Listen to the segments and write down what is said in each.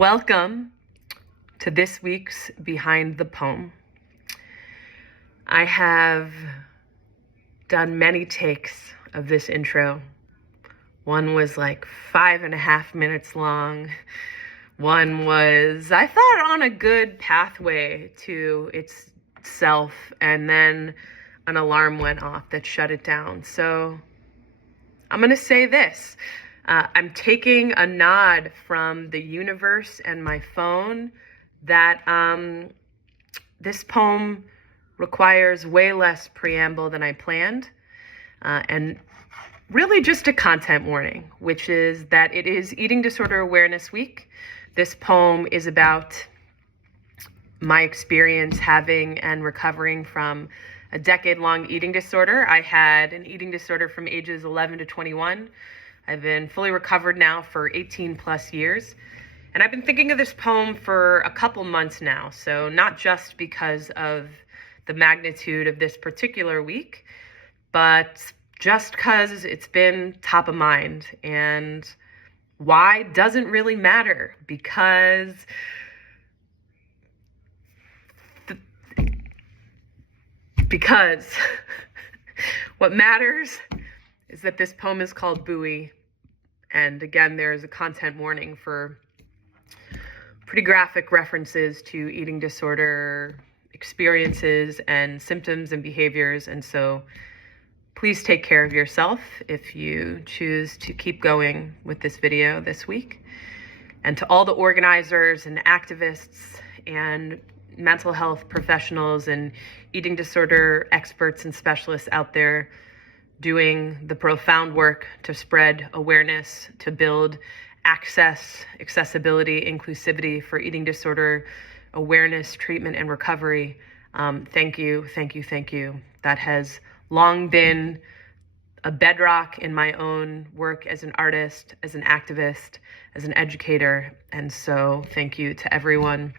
Welcome to this week's Behind the Poem. I have done many takes of this intro. One was like 5.5 minutes long. One was, I thought, on a good pathway to itself, and then an alarm went off that shut it down. So I'm going to say this. I'm taking a nod from the universe and my phone that this poem requires way less preamble than I planned, and really just a content warning, which is that it is Eating Disorder Awareness Week. This poem is about my experience having and recovering from a decade-long eating disorder. I had an eating disorder from ages 11 to 21. I've been fully recovered now for 18 plus years. And I've been thinking of this poem for a couple months now. So not just because of the magnitude of this particular week, but just because it's been top of mind. And why doesn't really matter, because what matters is that this poem is called Buoy. And again, there's a content warning for pretty graphic references to eating disorder experiences and symptoms and behaviors. And so please take care of yourself if you choose to keep going with this video this week. And to all the organizers and activists and mental health professionals and eating disorder experts and specialists out there doing the profound work to spread awareness, to build access, accessibility, inclusivity for eating disorder awareness, treatment, and recovery. Thank you, thank you, thank you. That has long been a bedrock in my own work as an artist, as an activist, as an educator. And so thank you to everyone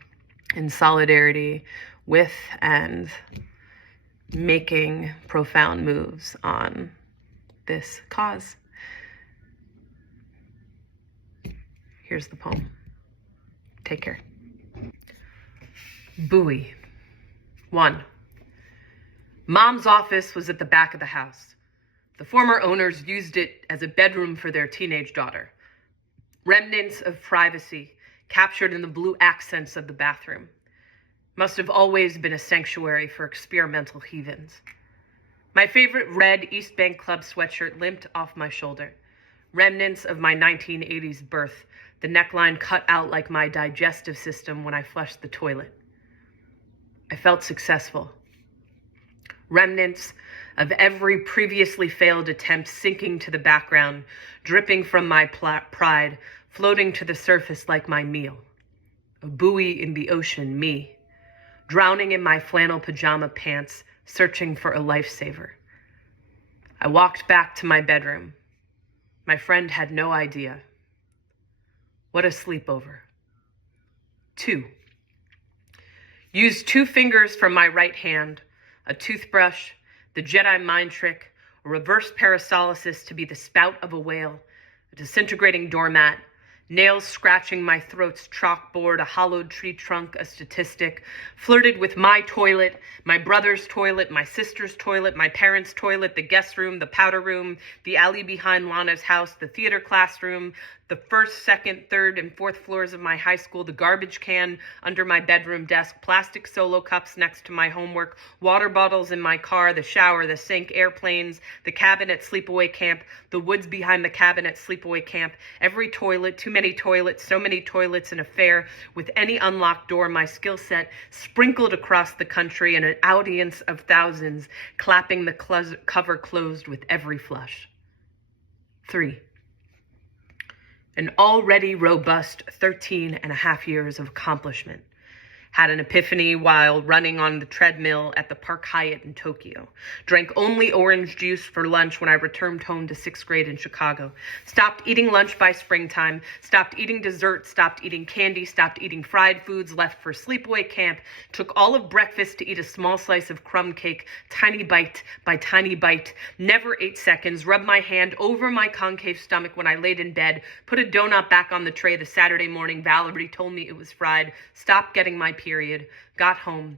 in solidarity with and making profound moves on this cause. Here's the poem. Take care. Buoy. 1. Mom's office was at the back of the house. The former owners used it as a bedroom for their teenage daughter. Remnants of privacy captured in the blue accents of the bathroom. Must have always been a sanctuary for experimental heathens. My favorite red East Bank Club sweatshirt limped off my shoulder. Remnants of my 1980s birth, the neckline cut out like my digestive system when I flushed the toilet. I felt successful. Remnants of every previously failed attempt sinking to the background, dripping from my pride, floating to the surface like my meal. A buoy in the ocean, me. Drowning in my flannel pajama pants, searching for a lifesaver. I walked back to my bedroom. My friend had no idea. What a sleepover. 2. Used 2 fingers from my right hand, a toothbrush, the Jedi mind trick, a reverse paralysis to be the spout of a whale, a disintegrating doormat, nails scratching my throat's chalkboard, a hollowed tree trunk, a statistic, flirted with my toilet, my brother's toilet, my sister's toilet, my parents' toilet, the guest room, the powder room, the alley behind Lana's house, the theater classroom, the first, second, third, and fourth floors of my high school, the garbage can under my bedroom desk, plastic Solo cups next to my homework, water bottles in my car, the shower, the sink, airplanes, the cabin at sleepaway camp, the woods behind the cabin at sleepaway camp, every toilet, too many toilets, so many toilets, an affair with any unlocked door, my skill set sprinkled across the country, and an audience of thousands clapping the cover closed with every flush. 3. An already robust 13.5 years of accomplishment. Had an epiphany while running on the treadmill at the Park Hyatt in Tokyo. Drank only orange juice for lunch when I returned home to 6th grade in Chicago. Stopped eating lunch by springtime. Stopped eating dessert. Stopped eating candy. Stopped eating fried foods. Left for sleepaway camp. Took all of breakfast to eat a small slice of crumb cake, tiny bite by tiny bite. Never 8 seconds. Rubbed my hand over my concave stomach when I laid in bed. Put a donut back on the tray the Saturday morning Valerie told me it was fried. Stopped getting my period. Got home.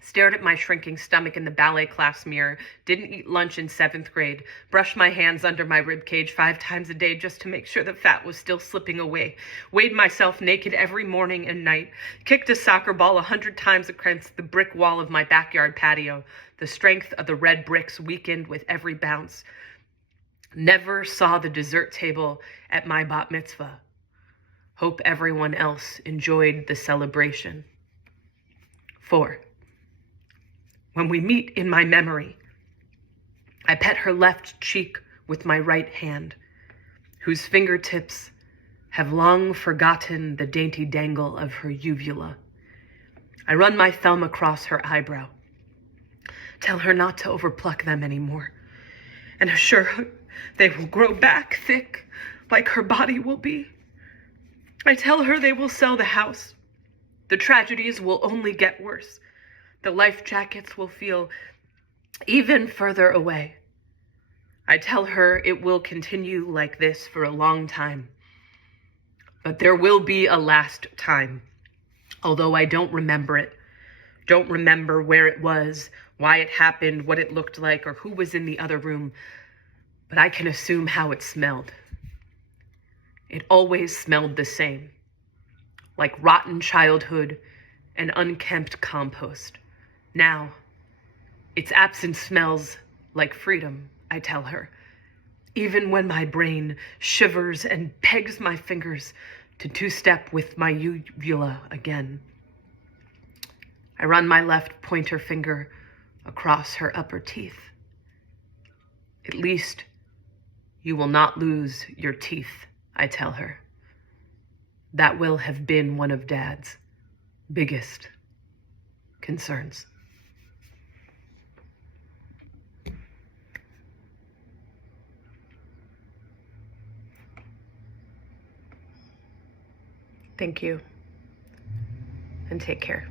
Stared at my shrinking stomach in the ballet class mirror. Didn't eat lunch in 7th grade. Brushed my hands under my rib cage 5 times a day just to make sure the fat was still slipping away. Weighed myself naked every morning and night. Kicked a soccer ball 100 times against the brick wall of my backyard patio. The strength of the red bricks weakened with every bounce. Never saw the dessert table at my bat mitzvah. Hope everyone else enjoyed the celebration. 4. When we meet in my memory, I pet her left cheek with my right hand, whose fingertips have long forgotten the dainty dangle of her uvula. I run my thumb across her eyebrow, tell her not to overpluck them anymore, and assure her they will grow back thick like her body will be. I tell her they will sell the house. The tragedies will only get worse. The life jackets will feel even further away. I tell her it will continue like this for a long time. But there will be a last time, although I don't remember it. Don't remember where it was, why it happened, what it looked like, or who was in the other room. But I can assume how it smelled. It always smelled the same, like rotten childhood and unkempt compost. Now, its absence smells like freedom, I tell her, even when my brain shivers and pegs my fingers to two-step with my uvula again. I run my left pointer finger across her upper teeth. At least you will not lose your teeth, I tell her. That will have been one of Dad's biggest concerns. Thank you, and take care.